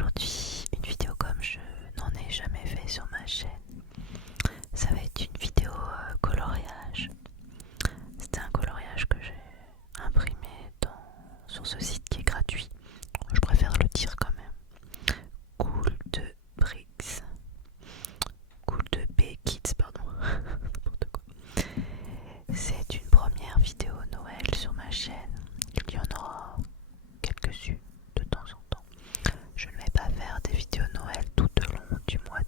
aujourd'hui une vidéo comme je n'en ai jamais fait sur ma chaîne. Ça va être une vidéo coloriage. C'était un coloriage que j'ai imprimé sur ce site qui est gratuit. Je préfère le dire quand même. Cool de Bricks. Cool de B-Kids, pardon. N'importe quoi. C'est une première vidéo Noël sur ma chaîne. Il y en aura quelques-unes de temps en temps. Je ne vais pas faire des vidéos Noël tout au long du mois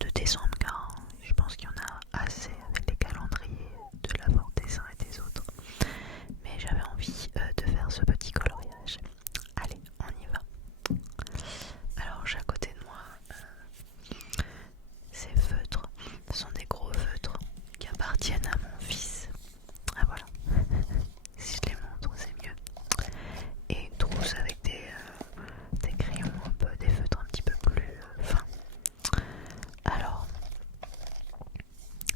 de décembre car je pense qu'il y en a assez avec les calendriers de l'Avent des uns et des autres. Mais j'avais envie de faire ce petit coloriage. Allez, on y va. Alors j'ai à côté de moi ces feutres. Ce sont des gros feutres qui appartiennent à mon fils. Ah voilà. Si je les montre, c'est mieux. Et une trousse avec des crayons un peu, des feutres un petit peu plus fins. Alors,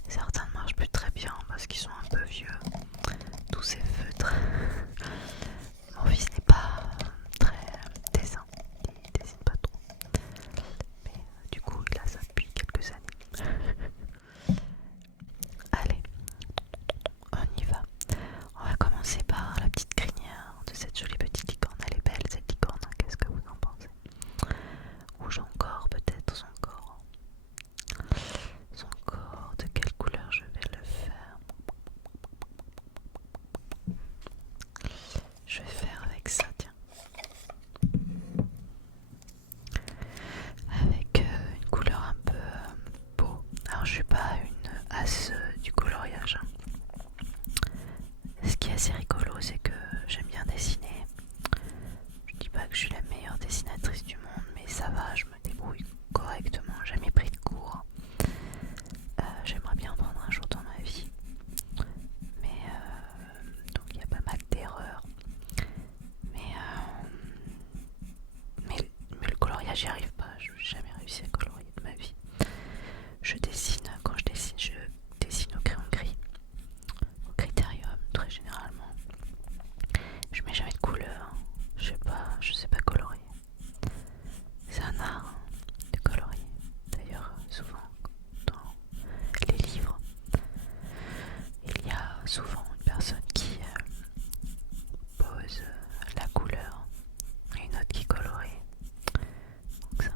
certains ne marchent plus très bien parce qu'ils sont un peu vieux, tous ces feutres. Mon fils n'est pas très dessin, il dessine pas trop. Mais du coup, il a ça depuis quelques années. Allez, on y va. On va commencer par la petite crinière de cette jolie petite licorne. Elle est belle cette licorne, hein. Qu'est-ce que vous en pensez? Ou son corps, peut-être son corps. Son corps, de quelle couleur je vais le faire? Je vais faire avec ça, tiens. Avec une couleur un peu peau. Alors je suis pas une as du coloriage, hein. Ce qui est assez rigolo, c'est que j'aime bien dessiner. Je dis pas que je suis la meilleure dessinatrice du monde, mais ça va, je me débrouille correctement. J'ai jamais pris de cours. J'aimerais bien en prendre un jour dans ma vie. Mais donc il y a pas mal d'erreurs. Mais, mais le coloriage, j'y arrive pas. Je n'ai jamais réussi à colorier de ma vie. Je dessine, quand je dessine au crayon gris, au critérium très généralement. Je mets jamais de couleur. Je sais pas colorier. C'est un art de colorier. D'ailleurs, souvent dans les livres, il y a souvent une personne qui pose la couleur et une autre qui colorie. Donc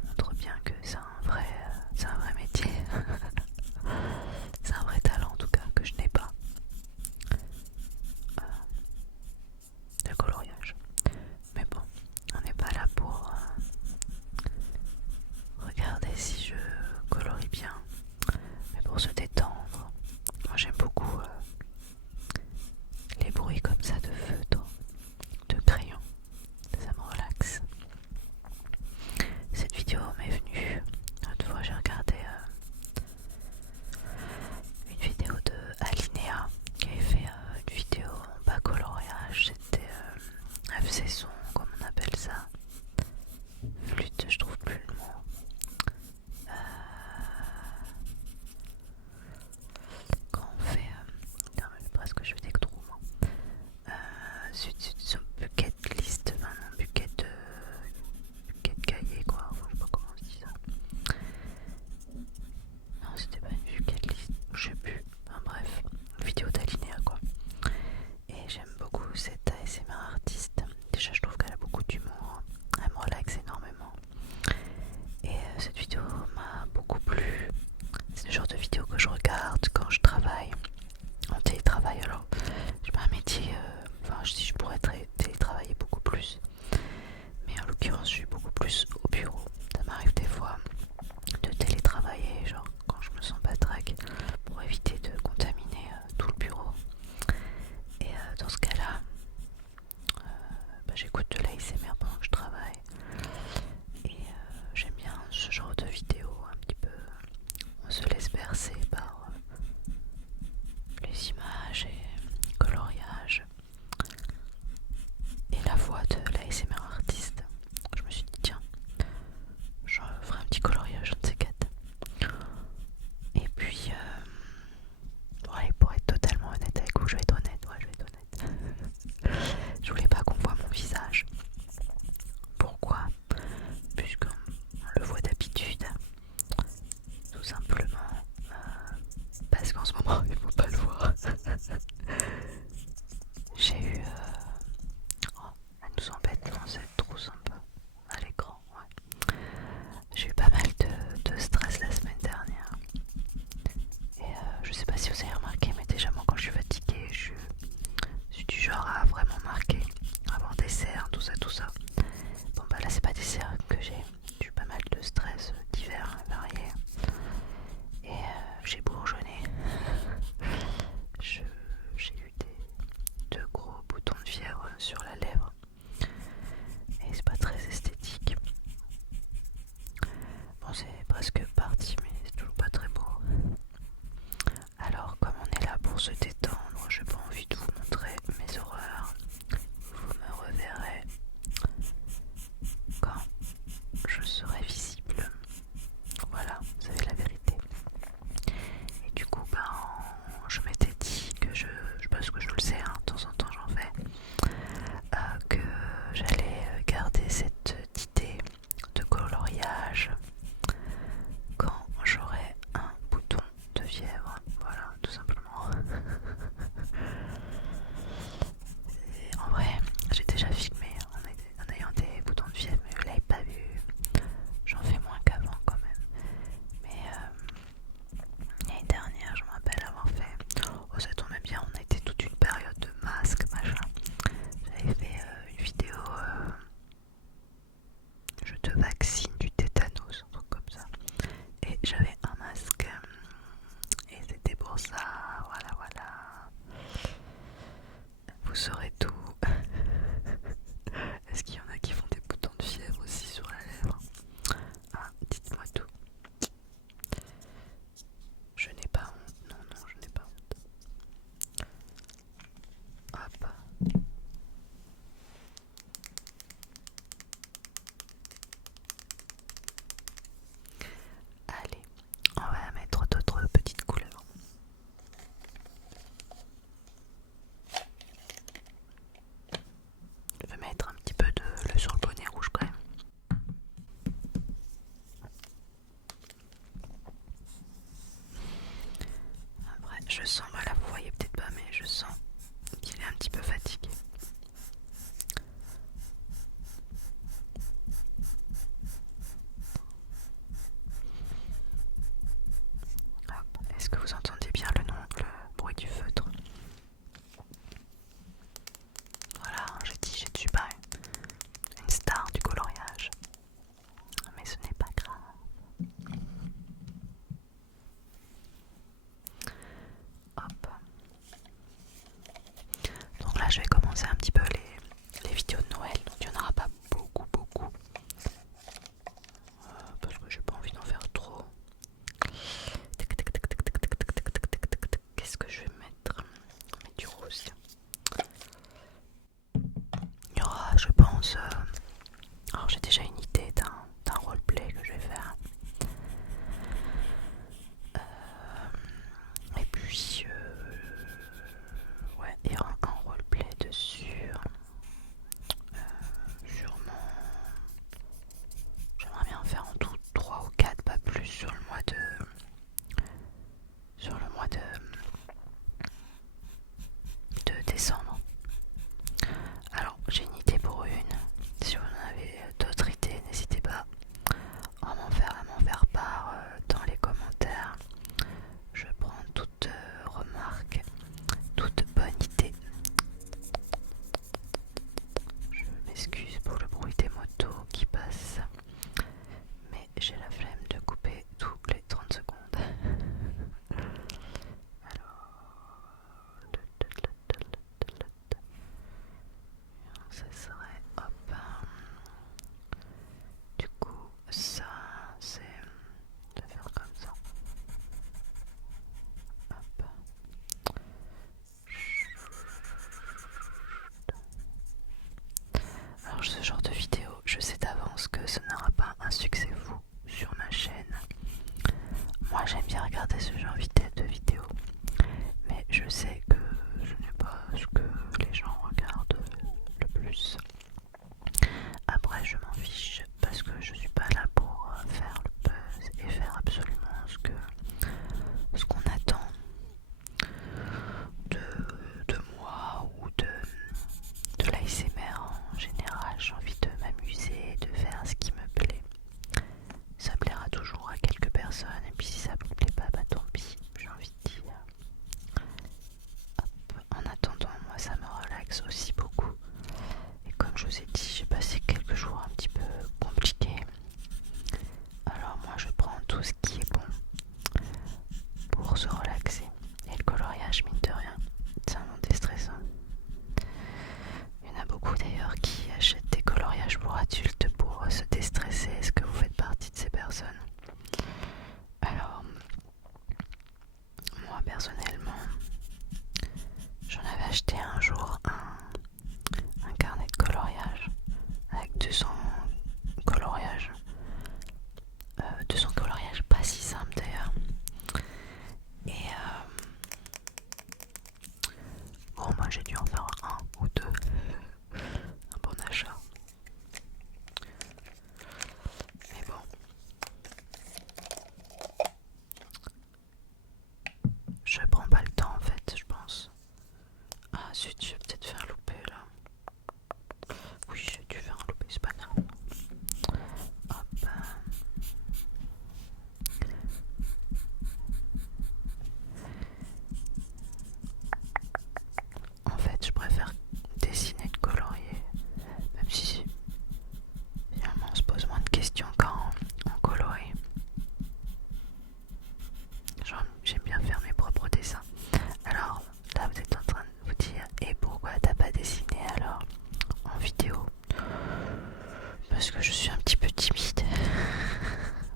parce que je suis un petit peu timide,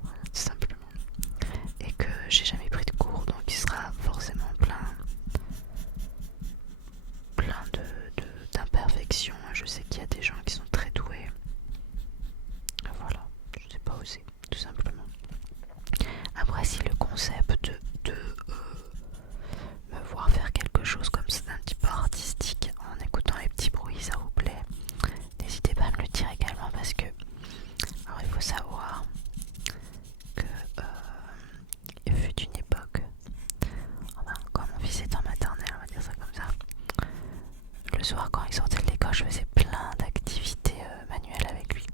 voilà, tout simplement, et que j'ai jamais pris de cours, donc il sera forcément plein d'imperfections. Je sais qu'il y a des gens qui sont très doués. Voilà, je sais pas oser, tout simplement. Après, si le concept de me voir faire quelque chose comme ça un petit peu artistique en écoutant les petits bruits, ça vous plaît, n'hésitez pas à me le dire également, parce que alors il faut savoir que il fut une époque, enfin, quand mon fils était en maternelle, on va dire ça comme ça, le soir quand il sortait de l'école, je faisais plein d'activités manuelles avec lui.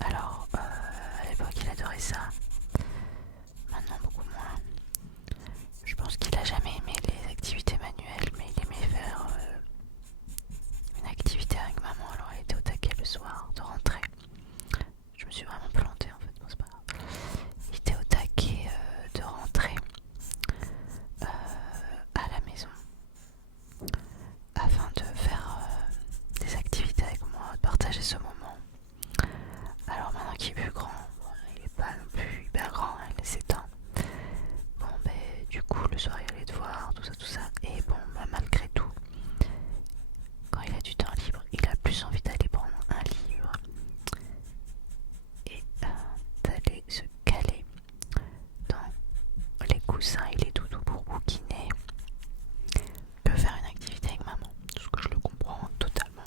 Alors à l'époque il adorait ça, maintenant beaucoup moins. Je pense qu'il a jamais aimé les activités manuelles, mais il aimait faire une activité avec maman. Alors il était au taquet le soir de rentrer. Je me suis vraiment plantée en fait, bon, c'est pas grave. Il était au taquet de rentrer à la maison afin de faire des activités avec moi, de partager ce moment. Alors maintenant qu'il est plus grand, bon, il est pas non plus hyper grand, hein, il a 7 ans. Bon ben du coup le soir il allait devoir, tout ça. Et bon bah, malgré tout, quand il a du temps libre, il a plus envie d'aller prendre un livre et d'aller se caler dans les coussins et les doudous pour bouquiner que faire une activité avec maman. Tout ce que je le comprends totalement.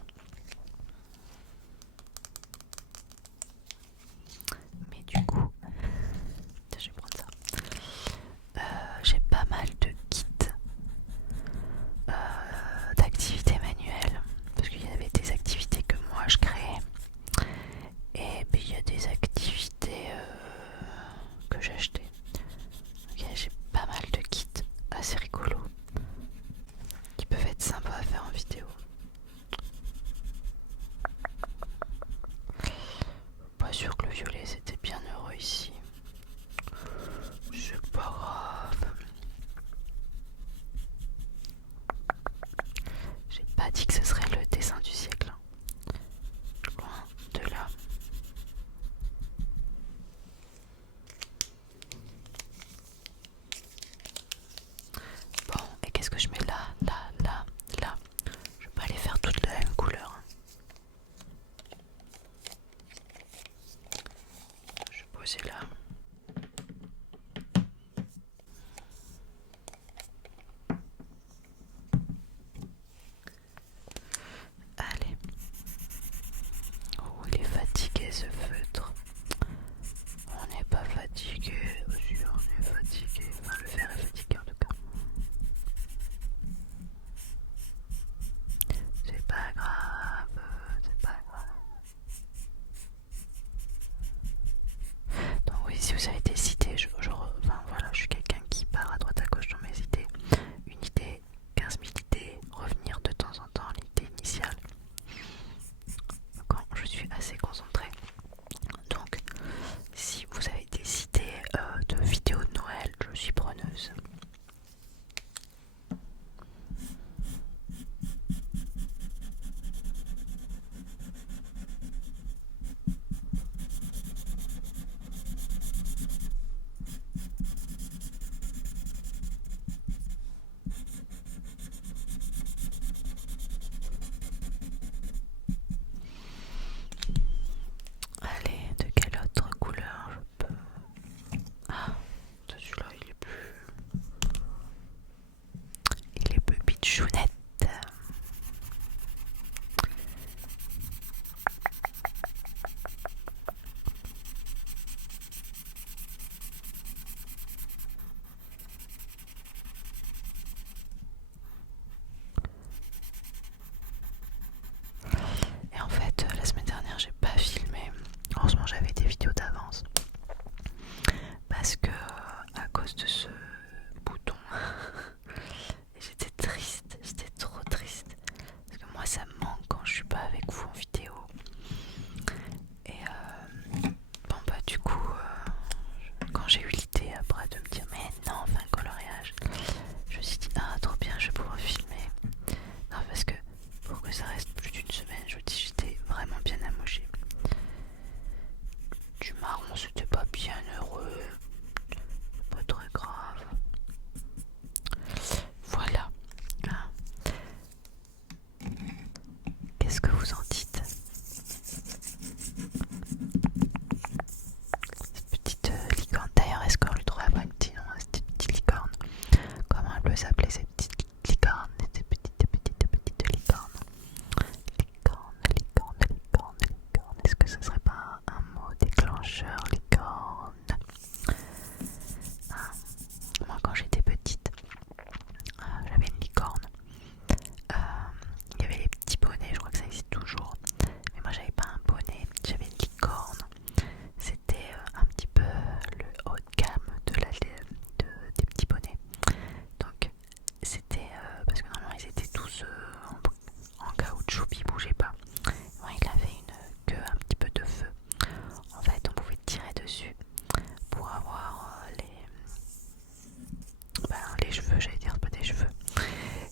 Qu'est-ce que vous en dites? Cette petite licorne. D'ailleurs, est-ce qu'on lui trouve un petit nom à cette petite licorne? Comment elle peut s'appeler cette petite licorne? Cette petite licorne. Licorne. Est-ce que ce serait pas un mot déclencheur, licorne? Ah, moi, quand j'étais petite, j'avais une licorne. Il y avait les petits bonnets, je crois que ça existe toujours. Mais moi, j'avais pas un bonnet, j'avais une licorne. C'était un petit peu le haut de gamme des petits bonnets. Donc, c'était parce que normalement, ils étaient tous en caoutchouc, puis ils bougeaient pas. Moi, il avait une queue un petit peu de feu. En fait, on pouvait tirer dessus pour avoir les cheveux, j'allais dire pas des cheveux,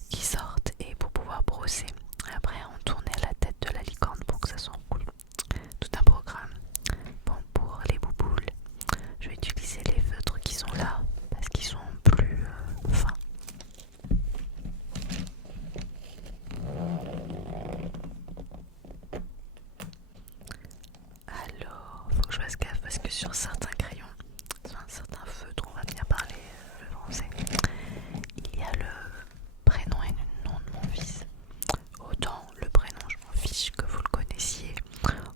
qui sortent et pour pouvoir brosser. Après, on tournait la tête de la licorne pour que ça s'enroule. Tout un programme. Bon, pour les bouboules, je vais utiliser les feutres qui sont là parce qu'ils sont plus fins. Alors, faut que je fasse gaffe parce que sur certains crayons, sur un certain feutre, on va bien parler le français, il y a le prénom et le nom de mon fils. Autant le prénom, je m'en fiche que vous le connaissiez,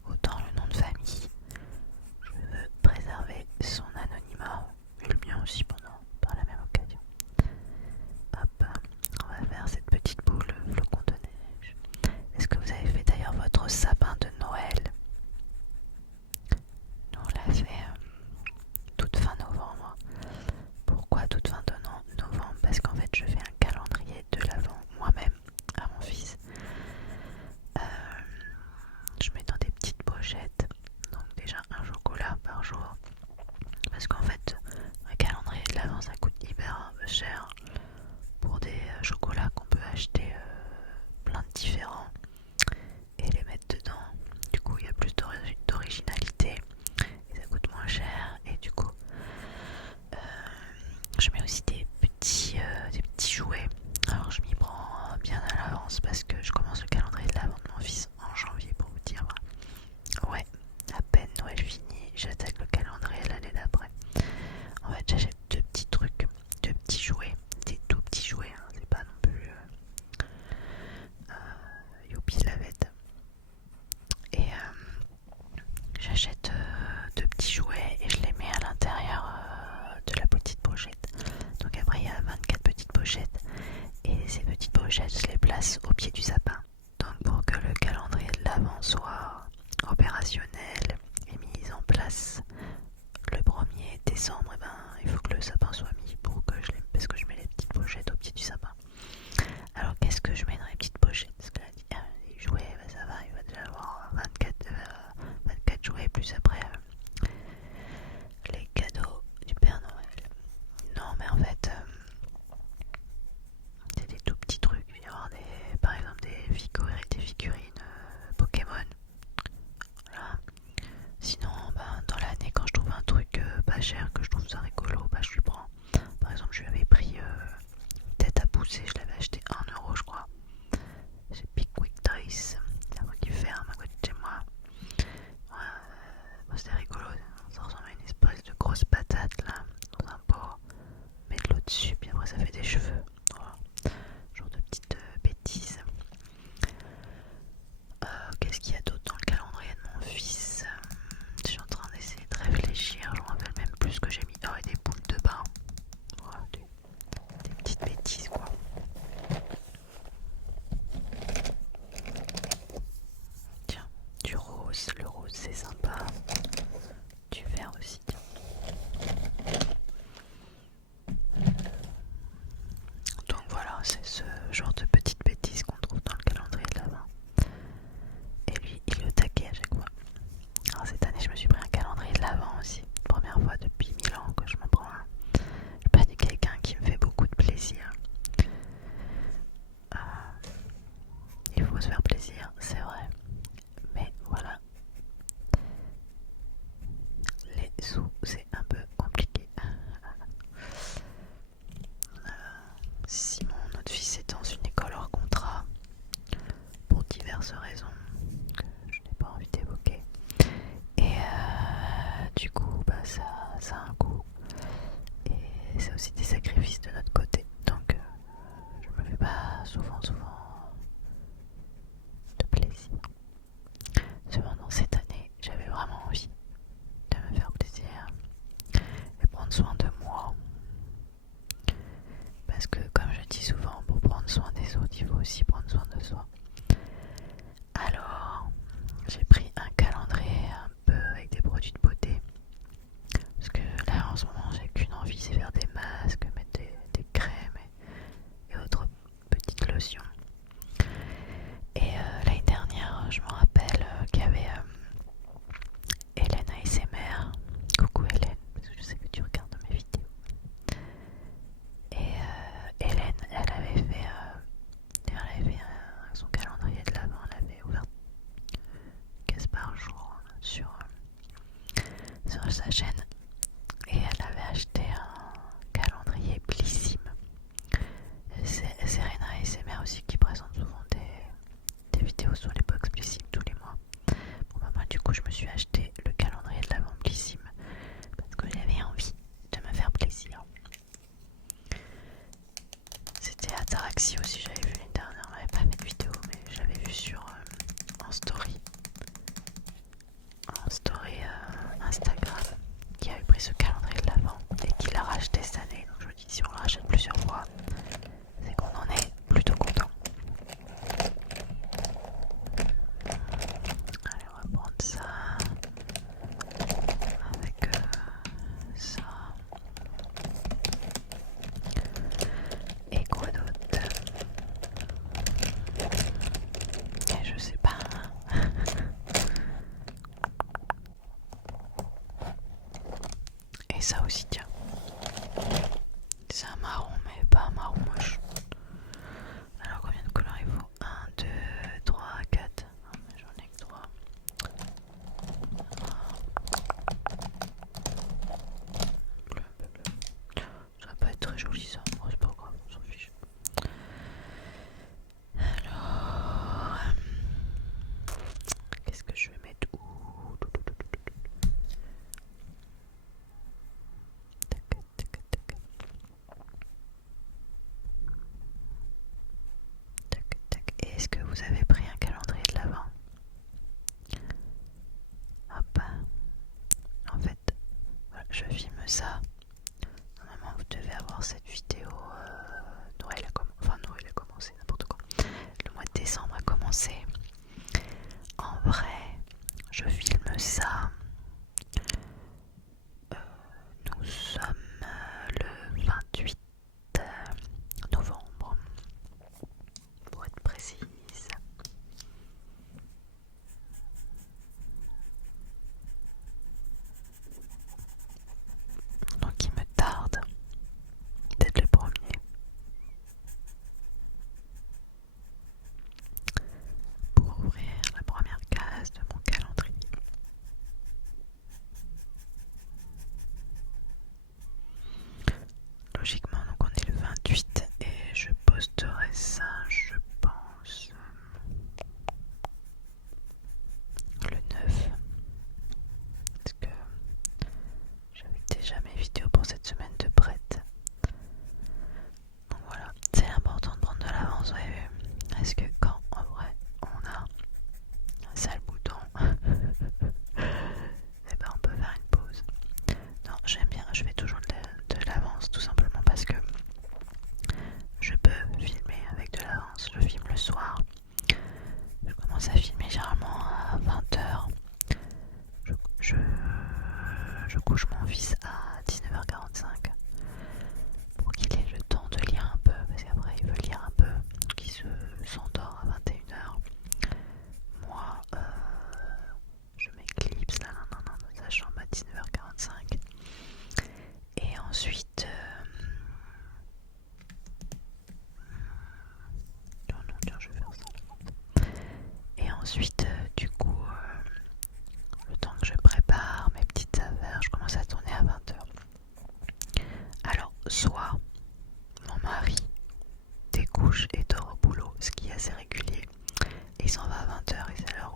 autant le nom de famille, je veux préserver son anonymat et le mien aussi par la même occasion. Hop, on va faire cette petite boule flocon de neige. Est-ce que vous avez fait d'ailleurs votre sapin de Noël? Nous on l'a fait toute fin novembre. Pourquoi toute fin de novembre? Parce qu'en fait je fais un calendrier de l'Avent moi-même à mon fils. Je mets dans des petites pochettes, donc déjà un chocolat par jour. Parce qu'en fait un calendrier de l'Avent ça coûte hyper cher pour des chocolats qu'on peut acheter plein de différents et les mettre dedans. Du coup il y a plus d'originalité et ça coûte moins cher et du coup je mets aussi des petits jouets. Alors je m'y prends bien à l'avance parce que je commence le calendrier de l'Avent de mon fils en janvier pour vous dire. Ouais, à peine Noël fini, j'attaque le calendrier l'année d'après. En fait j'achète deux petits trucs, deux petits jouets, des tout petits jouets, hein, c'est pas non plus youpi la vête. Et j'achète deux petits jouets et je les mets à l'intérieur de la petite pochette. Donc après il y a 24 petites pochettes et ces petites pochettes je les place au pied du sapin. Donc pour que le calendrier de l'Avent soit opérationnel et mis en place le 1er décembre, et il faut que le sapin soit mis pour que parce que je mets les petites pochettes au pied du sapin. Alors qu'est-ce que je mets dans les petites pochettes? Parce que là, les jouets, ça va, il va déjà avoir 24 jouets plus après les cadeaux du Père Noël. Non mais en fait c'est des tout petits trucs. Il va y avoir par exemple des figurines Pokémon. Voilà. Sinon dans l'année quand je trouve un truc pas cher, que je trouve ça rigolo, je lui prends. Par exemple je lui avais pris tête à pousser, je l'avais acheté 1€ je crois. C'est Pickwick Toys, c'est un truc qui ferme à côté de chez moi. C'était rigolo, ça ressemble à une espèce de grosse patate là, dans un pot. Met de l'eau dessus, puis après ça fait des cheveux. Voilà. Genre de petites bêtises. Qu'est-ce qu'il y a d'autre dans le calendrier de mon fils? Je suis en train d'essayer de réfléchir, je me rappelle même plus ce que j'ai mis. Oh, et des boules de bain. Voilà, des petites bêtises quoi. Tiens, du rose, le rose c'est sympa. Du vert aussi, tiens. Donc voilà, c'est ce genre de petites bêtises qu'on trouve dans le calendrier de l'Avent. Et lui, il le taquait à chaque fois. Alors cette année, je me suis pris un calendrier de l'Avent aussi. Première fois depuis 1000 ans que je m'en prends un. Je suis pas du quelqu'un qui me fait beaucoup de plaisir. Il faut se faire plaisir, c'est vrai. Mais voilà. Les sous, c'est un peu compliqué. Simon, notre fils est dans une école hors contrat pour diverses raisons. sur sa chaîne et elle avait acheté un calendrier Blissim. C'est Serena ASMR aussi qui présente souvent des vidéos sur les box Blissim tous les mois. Bon bah moi du coup je me suis acheté le calendrier de l'avant Blissim parce que j'avais envie de me faire plaisir. C'était à Taraxi aussi, j'avais vu l'année dernière, on n'avait pas fait de vidéo mais j'avais vu en story Instagram qui avait pris ce calendrier de l'avant et qui l'a racheté cette année. Donc je me dis si on le rachète plusieurs fois, c'est qu'on en est plutôt content. Allez, on va prendre ça avec ça. Et quoi d'autre? Et je sais pas. Et ça aussi, tiens. C'est un marron, mais pas un marron moche. Alors combien de couleurs il faut? 1, 2, 3, 4. Non, mais j'en ai que 3. Ça va pas être très joli ça. Bon, c'est pas grave, on s'en fiche. Alors, qu'est-ce que je vais mettre? Et est-ce que vous avez pris un calendrier de l'avant? Hop. En fait, voilà, je filme ça. Normalement, vous devez avoir cette vidéo. Noël a commencé, n'importe quoi. Le mois de décembre a commencé. En vrai, je filme ça. Nous sommes le 28 novembre, pour être précise. Donc il me tarde d'être le premier pour ouvrir la première case de mon calendrier. Logiquement, donc on est le 28 et je posterai ça, je pense, le 9. Parce que j'avais déjà mes vidéos pour cette semaine de prête. Donc voilà, c'est important de prendre de l'avance, vous avez vu. Parce que quand en vrai on a un sale bouton, et ben on peut faire une pause. Non, j'aime bien, je fais toujours de l'avance tout simplement parce que je peux filmer avec de l'avance. Je filme le soir. Je commence à filmer généralement à 20h. Je couche mon fils à 19h45 pour qu'il ait le temps de lire un peu parce qu'après il veut lire un peu, donc il s'endort à 21h. Moi je m'éclipse là dans sa chambre à 19h45 et ensuite tiens, je vais faire ça. Et ensuite du coup le temps que je prépare mes petites affaires, je commence à tourner à 20h. Alors soit mon mari découche et dort au boulot, ce qui est assez régulier, et il s'en va à 20h et c'est l'heure